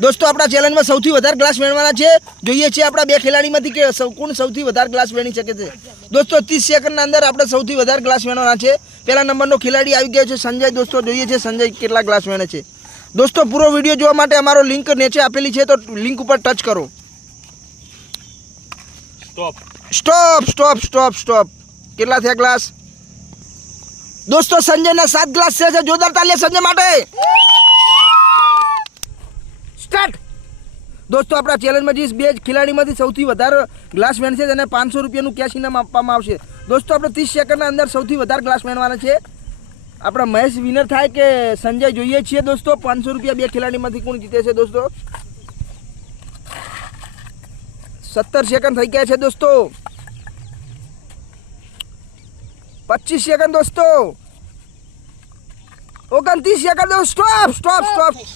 દોસ્તો આપણા ચેલેન્જમાં સૌથી વધારે ગ્લાસ વેણવાના છે. જોઈએ છીએ આપણા બે ખેલાડીમાંથી કે કોણ સૌથી વધારે ગ્લાસ વેણી શકે છે. દોસ્તો 30 સેકન્ડના અંદર આપણે સૌથી વધારે ગ્લાસ વેણવાના છે. પહેલા નંબરનો ખેલાડી આવી ગયો છે સંજય. દોસ્તો જોઈએ છે સંજય કેટલા ગ્લાસ વેણે છે. દોસ્તો પૂરો વિડીયો જોવા માટે અમારો લિંક નીચે આપેલી છે, તો લિંક ઉપર ટચ કરો. સ્ટોપ. કેટલા થયા ગ્લાસ? દોસ્તો સંજયના 7 ગ્લાસ છે. જોરદાર તાલીઓ સંજય માટે. સ્ટાર્ટ. દોસ્તો આપણા ચેલેન્જમાં જે બે ખેલાડીમાંથી સૌથી વધારે ગ્લાસ વેણશે તેને 500 રૂપિયાનું કેશ ઇનામ આપવામાં આવશે. દોસ્તો આપણે 30 સેકન્ડના અંદર સૌથી વધારે ગ્લાસ વેણવાના છે. આપણા મહેશ વિનર થાય કે સંજય જોઈએ છીએ. દોસ્તો 500 રૂપિયા બે ખેલાડીમાંથી કોણ જીતે છે? દોસ્તો 17 સેકન્ડ થઈ ગયા છે. દોસ્તો 25 સેકન્ડ. દોસ્તો 29 સેકન્ડ. સ્ટોપ.